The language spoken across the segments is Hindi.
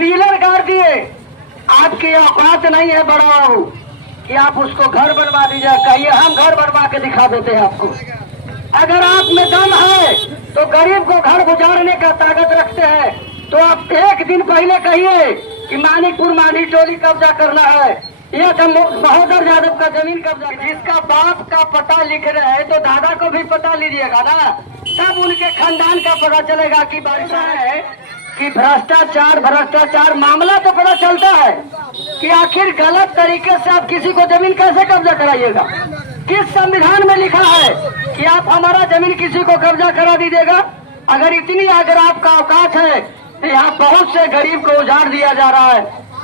पिलर गाड़ दिए। आपकी औकात नहीं है बड़ा बाबू कि आप उसको घर बनवा दीजिए। कहिए हम घर बनवा के दिखा देते हैं आपको। अगर आप में दम है तो गरीब को घर गुजारने का ताकत रखते हैं तो आप एक दिन पहले कहिए कि मानिकपुर मांझी टोली कब्जा करना है, यह महोदर यादव का जमीन कब्जा। जिसका बाप का पता लिख रहे हैं तो दादा को भी पता लीजिएगा ना, तब उनके खानदान का पता चलेगा कि बारिश है कि भ्रष्टाचार मामला तो पता चलता है कि आखिर गलत तरीके से आप किसी को जमीन कैसे कब्जा कराइएगा। किस संविधान में लिखा है कि आप हमारा जमीन किसी को कब्जा करा दीजिएगा। अगर आपका औकात है तो यहाँ बहुत से गरीब को उजाड़ दिया जा रहा है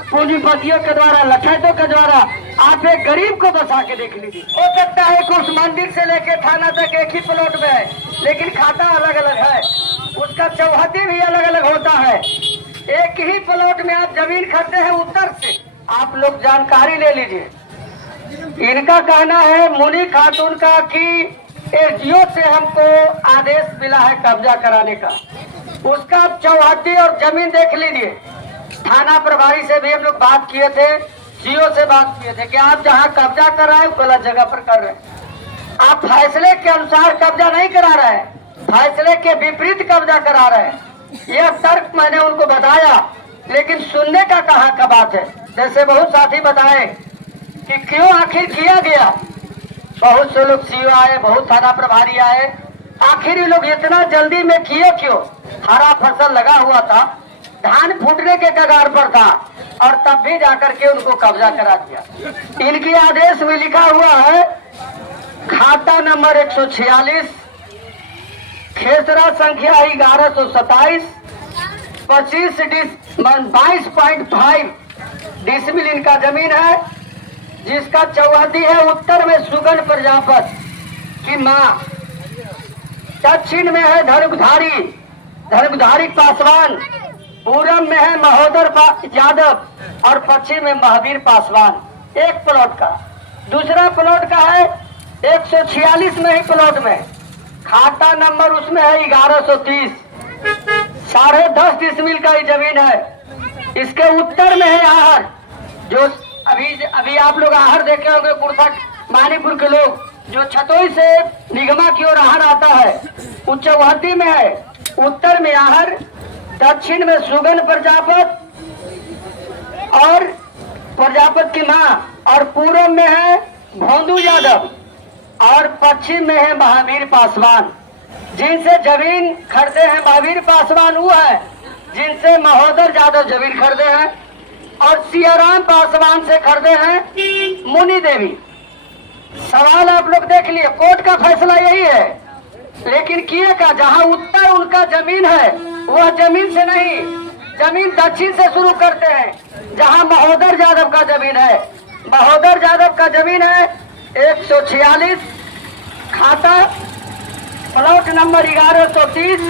पूंजीपतियों के द्वारा, लठैतों के द्वारा। आप एक गरीब को बसा के देख लीजिए। हो सकता है कि उस मंदिर से लेके थाना तक एक ही प्लॉट में है लेकिन खाता अलग अलग है, उसका चौहद्दी भी अलग अलग होता है। एक ही प्लॉट में आप जमीन खरीदते हैं उत्तर से। आप लोग जानकारी ले लीजिए। इनका कहना है मुनी खातून का कि एसडीओ से हमको आदेश मिला है कब्जा कराने का। उसका चौहद्दी और जमीन देख लीजिए। थाना प्रभारी से भी हम लोग बात किए थे, सीओ से बात किए थे कि आप जहां कब्जा कर रहे हैं गलत जगह पर कर रहे हैं। आप फैसले के अनुसार कब्जा नहीं करा रहे हैं, फैसले के विपरीत कब्जा करा रहे हैं। यह तर्क मैंने उनको बताया लेकिन सुनने का कहाँ का बात है। जैसे बहुत साथी बताए कि क्यों आखिर किया गया। बहुत से लोग सीओ आए, बहुत थाना प्रभारी आए, आखिर ये लोग इतना जल्दी में किए क्यों। हरा फसल लगा हुआ था, धान फूटने के कगार पर था और तब भी जाकर के उनको कब्जा करा दिया। इनकी आदेश में लिखा हुआ है खाता नंबर 146, खेसरा संख्या 1127, 22.5 डिसमिल इनका जमीन है, जिसका चौहद्दी है उत्तर में सुगन प्रजापति की माँ, दक्षिण में है धर्मधारी पासवान, पूरब में है महोदर यादव और पश्चिम में महावीर पासवान। एक प्लॉट का। दूसरा प्लॉट का है 146 में ही प्लॉट में खाता नंबर उसमें है 1130, 10.5 डिसमिल का ही जमीन है। इसके उत्तर में है आहर, जो अभी आप लोग आहर देखे होंगे कुर्सा मानीपुर के लोग, जो छतोई से निगमा की ओर आहर आता है, उस चौहद्दी में है। उत्तर में आहर, दक्षिण में सुगन प्रजापति और प्रजापति की मां, और पूर्व में है भोंदू यादव और पश्चिम में है महावीर पासवान। जिनसे जमीन खरीदे हैं महावीर पासवान वो है जिनसे महोदर यादव जमीन खरीदे हैं, और सियाराम पासवान से खरीदे हैं मुनि देवी। सवाल आप लोग देख लिए, कोर्ट का फैसला यही है, लेकिन किए का जहां उत्तर उनका जमीन है वह जमीन से नहीं, जमीन दक्षिण से शुरू करते हैं जहां महोदर यादव का जमीन है। महोदर यादव का जमीन है 146, खाता प्लॉट नंबर 1130,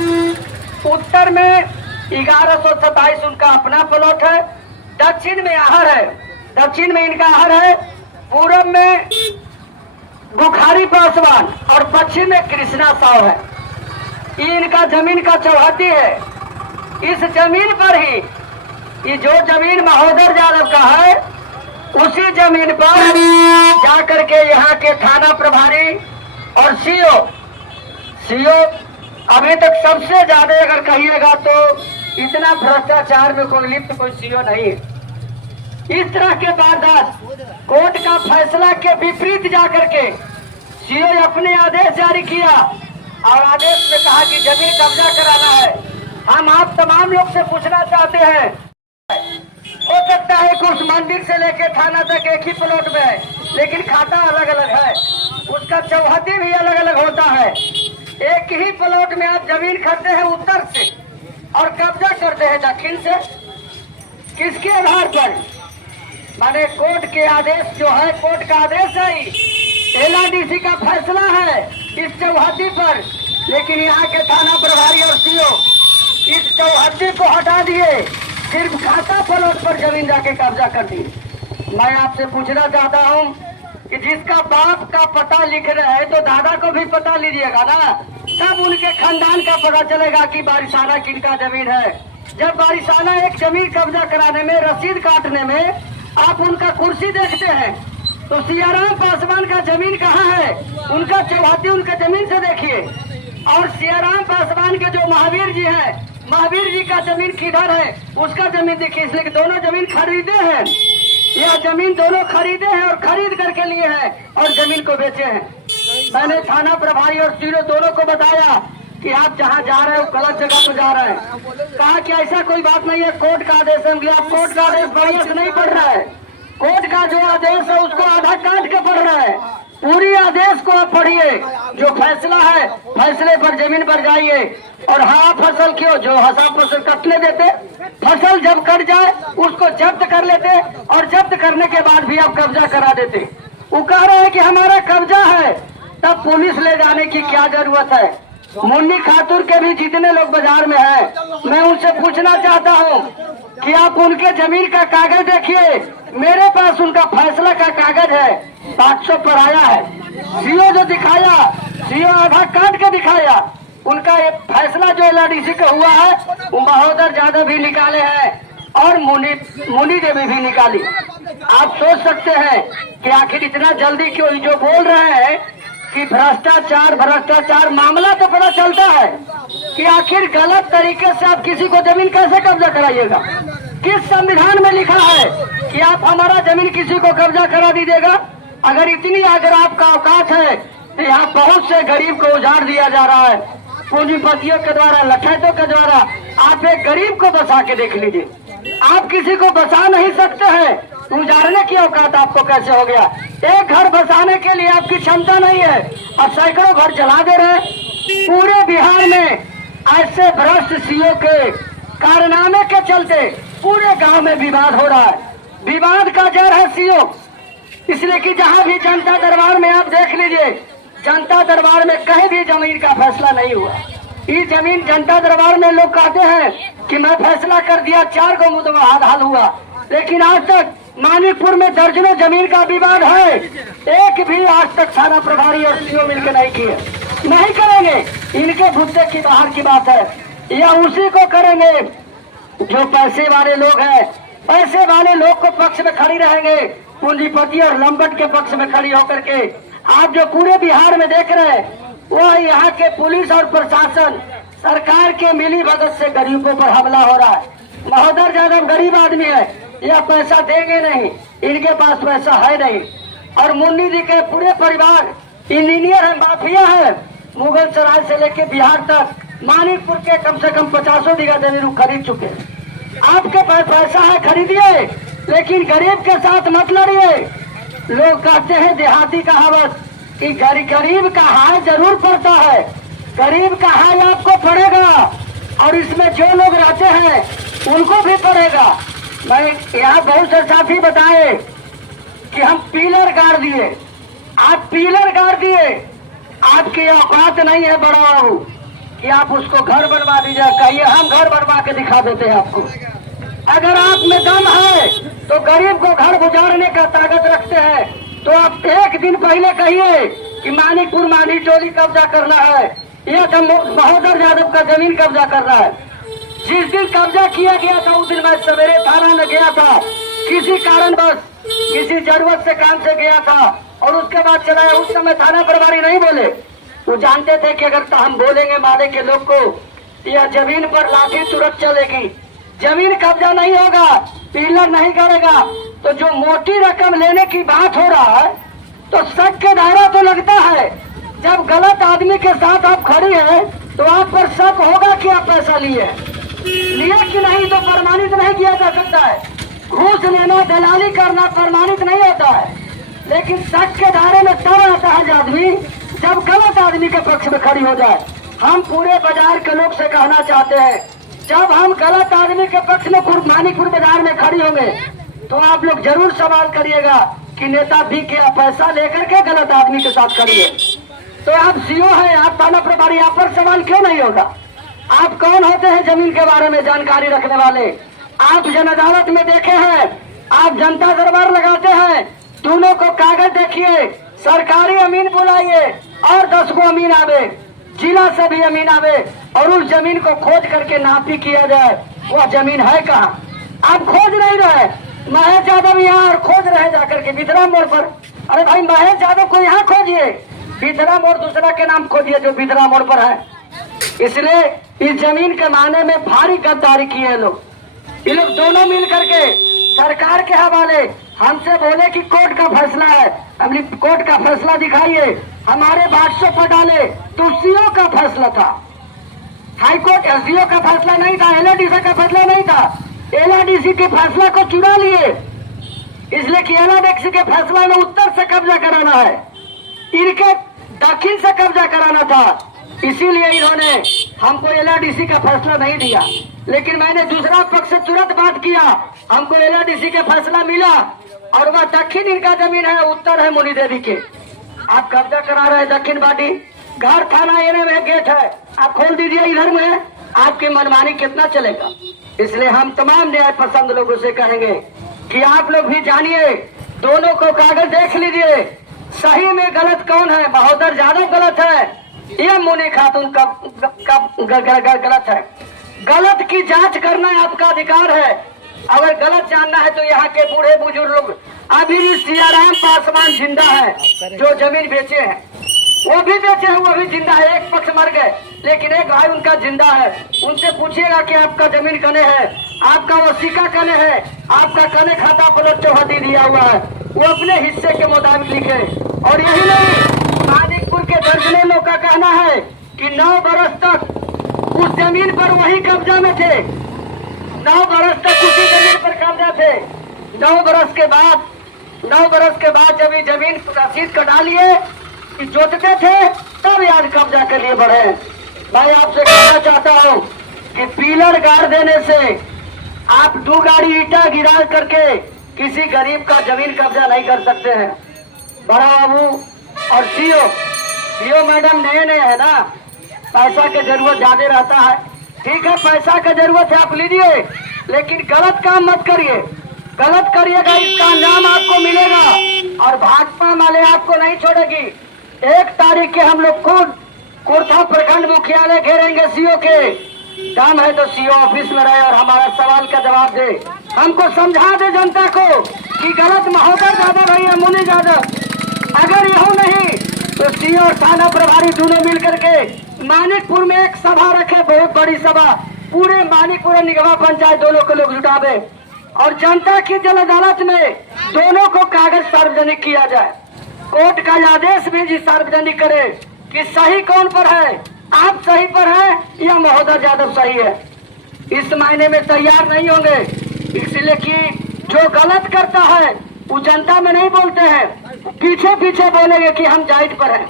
उत्तर में 1127 उनका अपना प्लॉट है, दक्षिण में आहर है, दक्षिण में इनका आहर है, पूरब में बुखारी पासवान और पश्चिम में कृष्णा साव है। ये इनका जमीन का चौहद्दी है। इस जमीन पर ही ये जो जमीन महोदर यादव का है उसी जमीन पर जाकर के यहाँ के थाना प्रभारी और सीओ अभी तक सबसे ज्यादा अगर कहिएगा तो इतना भ्रष्टाचार में कोई लिप्त कोई सीओ नहीं है। इस तरह के वारदात कोर्ट का फैसला के विपरीत जाकर के सीओ अपने आदेश जारी किया और आदेश में कहा कि जमीन कब्जा कराना है। हम आप तमाम लोग से पूछना चाहते हैं, हो सकता है कि उस मंदिर से लेके थाना तक एक ही प्लॉट में है लेकिन खाता अलग अलग है, उसका चौहद्दी भी अलग अलग होता है। एक ही प्लॉट में आप जमीन खरीदते हैं उत्तर से और कब्जा करते हैं दक्षिण से। किसके आधार पर? माने कोर्ट के आदेश जो है, कोर्ट का आदेश है, एलआईडीसी का फैसला है इस चौहद्दी पर, लेकिन यहाँ के थाना प्रभारी और सीओ इस चौहद्दी को हटा दिए, सिर्फ खाता प्लॉट पर जमीन जाके कब्जा कर दी। मैं आपसे पूछना चाहता हूँ कि जिसका बाप का पता लिख रहे हैं तो दादा को भी पता लीजिएगा ना, तब उनके खानदान का पता चलेगा कि बारिशाना किनका जमीन है। जब बारिशाना एक जमीन कब्जा कराने में, रसीद काटने में आप उनका कुर्सी देखते हैं, तो सियाराम पासवान का जमीन कहाँ है? उनका चौहद्दी उनका जमीन से देखिए। और सियाराम पासवान के जो महावीर जी हैं, महावीर जी का जमीन किधर है? उसका जमीन देखिए। इसलिए दोनों जमीन खरीदे हैं, यह जमीन दोनों खरीदे हैं और खरीद करके लिए हैं और जमीन को बेचे हैं। मैंने थाना प्रभारी और सीओ दोनों को बताया कि आप जहाँ जा रहे हो गलत जगह पर जा रहे हैं। कहा कि ऐसा कोई बात नहीं है, कोर्ट का आदेश है। आप कोर्ट का आदेश बढ़िया से नहीं पढ़ रहा है। कोर्ट का जो आदेश है उसको आधा काट के पढ़ रहा है। पूरी आदेश को आप पढ़िए, जो फैसला है फैसले पर जमीन पर जाइए। और हाँ, फसल क्यों जो हसा फसल कटने देते, फसल जब कट जाए उसको जब्त कर लेते और जब्त करने के बाद भी आप कब्जा करा देते। वो कह रहे हैं कि हमारा कब्जा है, तब पुलिस ले जाने की क्या जरूरत है? मुन्नी खातूर के भी जितने लोग बाजार में हैं, मैं उनसे पूछना चाहता हूँ कि आप उनके जमीन का कागज देखिए। मेरे पास उनका फैसला का कागज है, 700 पर आया है। सीओ जो दिखाया, सीओ आधा काट के दिखाया। उनका ये फैसला जो LRDC का हुआ है वो महोदर ज्यादा भी निकाले हैं और मुनी देवी भी निकाली। आप सोच सकते हैं कि आखिर इतना जल्दी क्यों? जो बोल रहे हैं कि भ्रष्टाचार मामला तो पता चलता है कि आखिर गलत तरीके से आप किसी को जमीन कैसे कब्जा कराइएगा? किस संविधान में लिखा है कि आप हमारा जमीन किसी को कब्जा करा दीजिएगा? अगर आपका औकात है तो यहाँ बहुत से गरीब को उजाड़ दिया जा रहा है, पूंजीपतियों के द्वारा, लठैतों के द्वारा। आप एक गरीब को बसा के देख लीजिए। आप किसी को बसा नहीं सकते हैं, उजाड़ने की औकात आपको कैसे हो गया? एक घर बसाने के लिए आपकी क्षमता नहीं है और सैकड़ों घर जला दे रहे हैं। पूरे बिहार में ऐसे भ्रष्ट सीओ के कारनामे के चलते पूरे गांव में विवाद हो रहा है। विवाद का जड़ है सीओ। इसलिए कि जहां भी जनता दरबार में आप देख लीजिए, जनता दरबार में कहीं भी जमीन का फैसला नहीं हुआ। ये जमीन जनता दरबार में लोग कहते हैं कि मैं फैसला कर दिया, 4 को मुद्दा हल हुआ, लेकिन आज तक मानिकपुर में दर्जनों जमीन का विवाद है। एक भी आज तक थाना प्रभारी और सीओ मिलकर नहीं किए, नहीं करेंगे। इनके भुट्टे की बाहर की बात है, या उसी को करेंगे जो पैसे वाले लोग हैं। पैसे वाले लोग को पक्ष में खड़ी रहेंगे, पूंजीपति और लंबट के पक्ष में खड़ी होकर के। आप जो पूरे बिहार में देख रहे हैं वो यहाँ के पुलिस और प्रशासन सरकार के मिली भगत से गरीबों पर हमला हो रहा है। महोदर यादव गरीब आदमी है, यह पैसा देंगे नहीं, इनके पास पैसा है नहीं। और मुन्नी जी के पूरे परिवार इंजीनियर है, माफिया है। मुगल सराय से लेके बिहार तक मानिकपुर के कम से कम 50 बीघा जमीन खरीद चुके। आपके पास पैसा है, खरीदिए, लेकिन गरीब के साथ मत लड़िए। लोग कहते हैं देहाती कहावत कि गरीब का हाय जरूर पड़ता है, गरीब का हाय आपको पड़ेगा और इसमें जो लोग रहते हैं उनको भी पड़ेगा। मैं यहाँ बहुत से साथी बताए कि हम पिलर गाड़ दिए, आप पिलर गाड़ दिए, आपकी औकात नहीं है बड़ा बाबू कि आप उसको घर बनवा दीजिए। कहिए हम घर बनवा के दिखा देते हैं आपको। अगर आप में दम है तो गरीब को घर गुजारने का ताकत रखते हैं तो आप एक दिन पहले कहिए कि मानिकपुर मानी टोली कब्जा करना है, यह महोदर यादव का जमीन कब्जा करना है। जिस दिन कब्जा किया गया था उस दिन मैं सवेरे थाना में गया था, किसी कारणवश किसी जरूरत से काम से गया था और उसके बाद चलाया। उस समय थाना प्रभारी नहीं बोले, वो जानते थे कि अगर हम बोलेंगे माले के लोग को यह जमीन पर लाठी तुरंत चलेगी, जमीन कब्जा नहीं होगा, पिलर नहीं करेगा। तो जो मोटी रकम लेने की बात हो रहा है तो शक के दायरा तो लगता है। जब गलत आदमी के साथ आप खड़ी हैं तो आप पर शक होगा कि आप पैसा लिए कि नहीं, तो प्रमाणित नहीं किया जा सकता है। घूस लेना, दलाली करना प्रमाणित नहीं होता है, लेकिन शक के दायरे में तब आता है आदमी जब गलत आदमी के पक्ष में खड़ी हो जाए। हम पूरे बाजार के लोग से कहना चाहते हैं, जब हम गलत आदमी के पक्ष में मानिकपुर बाजार में खड़ी होंगे तो आप लोग जरूर सवाल करिएगा कि नेता भी क्या पैसा लेकर के गलत आदमी के साथ खड़ी है। तो आप सीओ है, आप थाना प्रभारी, आप पर सवाल क्यों नहीं होगा? आप कौन होते हैं जमीन के बारे में जानकारी रखने वाले? आप जन अदालत में देखे हैं, आप जनता दरबार लगाते हैं, दोनों को कागज देखिए, सरकारी अमीन बुलाइए और 10 को अमीन आवे, जिला से भी अमीन आवे और उस जमीन को खोज करके नापी किया जाए। वह जमीन है कहाँ? आप खोज नहीं रहे। महेश यादव यहाँ खोज रहे जाकर के बिथरा मोड़ पर। अरे भाई महेश यादव को यहाँ खोजिए, बिथरा मोड़ दूसरा के नाम खोजिए जो बिथरा मोड़ पर है। इसलिए इस जमीन के माने में भारी गद्दारी किए हैं लोग। ये लोग दोनों मिल करके सरकार के हवाले हमसे बोले कि कोर्ट का फैसला है, हमने कोर्ट का फैसला दिखाइए। हमारे बादशाह पर डाले तो सीओ का फैसला था, हाई कोर्ट एसडीओ का फैसला नहीं था, एलआईडीसी का फैसला नहीं था। एलआईडीसी के फैसला को चुरा लिए, इसलिए कि एलआईडीसी के फैसला में उत्तर से कब्जा कराना है, इनके दक्षिण से कब्जा कराना था। इसीलिए इन्होंने हमको एलआईडीसी का फैसला नहीं दिया। लेकिन मैंने दूसरा पक्ष से तुरंत बात किया, हमको एलआईडीसी का फैसला मिला और वह दक्षिण इनका जमीन है, उत्तर है मुनि देवी के। आप कब्जा करा रहे हैं दक्षिण बाटी, घर थाना एरिया में गेट है, आप खोल दीजिए इधर में, आपकी मनमानी कितना चलेगा। इसलिए हम तमाम न्याय पसंद लोगों से कहेंगे कि आप लोग भी जानिए, दोनों को कागज देख लीजिए, सही में गलत कौन है। महोदर ज्यादा गलत है, ये मुनि खातून गलत है। गलत की जांच करना आपका अधिकार है। अगर गलत जानना है तो यहाँ के बूढ़े बुजुर्ग लोग, अभी भी सियाराम पासवान जिंदा है, जो जमीन बेचे हैं वो भी बेचे हैं, वो भी जिंदा है। एक पक्ष मर गए लेकिन एक भाई उनका जिंदा है। उनसे पूछिएगा कि आपका जमीन कने है, आपका वसीका कने है, आपका कने खाता प्लॉट चौहदी दिया हुआ है, वो अपने हिस्से के मुताबिक लिखे। और यही नहीं, मानिकपुर के दर्जनों लोग का कहना है कि 9 बरस तक उस जमीन पर वही कब्जा में थे, 9 बरस तक उसी जमीन पर कब्जा थे। 9 बरस के बाद जब ये जमीन रसीद कटा लिए, जोतते थे, तब आज कब्जा के लिए बढ़े। भाई आपसे कहना चाहता हूँ कि पिलर गाड़ देने से आप 2 गाड़ी ईटा गिरा करके किसी गरीब का जमीन कब्जा नहीं कर सकते हैं। बड़ा बाबू और सीओ मैडम नए है ना, पैसा की जरूरत ज्यादा रहता है। ठीक है, पैसा की जरूरत है, आप लीजिए, लेकिन गलत काम मत करिए। गलत करिएगा इसका अंजाम आपको मिलेगा और भाजपा वाले आपको नहीं छोड़ेगी। 1 तारीख के हम लोग खुद कोरथा प्रखंड मुख्यालय घेरेंगे सीओ के। काम है तो सीओ ऑफिस में रहे और हमारा सवाल का जवाब दे, हमको समझा दे जनता को कि गलत महोदय ज्यादा रही है मुनि ज्यादा। अगर यह नहीं तो सीओ और थाना प्रभारी दोनों मिल करके मानिकपुर में एक सभा रखे, बहुत बड़ी सभा, पूरे मानिकपुर निगमा पंचायत दोनों को लोग जुटावे और जनता की जल अदालत में दोनों को कागज सार्वजनिक किया जाए। कोर्ट का आदेश भी सार्वजनिक करे कि सही कौन पर है, आप सही पर है या महोदय यादव सही है। इस मायने में तैयार नहीं होंगे, इसलिए कि जो गलत करता है वो जनता में नहीं बोलते हैं, पीछे पीछे बोलेंगे कि हम जायज पर हैं।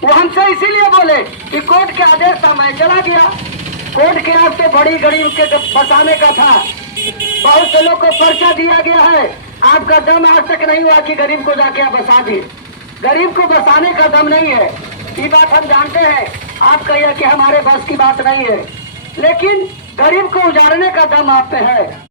वो हमसे इसीलिए बोले कि कोर्ट के आदेश था, मैं चला गया। कोर्ट के आज तो बड़ी गरीब के फंसाने का था, बहुत से लोग को पर्चा दिया गया है। आपका दम आज तक नहीं हुआ कि गरीब को जाके आप बसा दिए। गरीब को बसाने का दम नहीं है, ये बात हम जानते हैं। आप कहिए कि हमारे बस की बात नहीं है, लेकिन गरीब को उजाड़ने का दम आप पे है।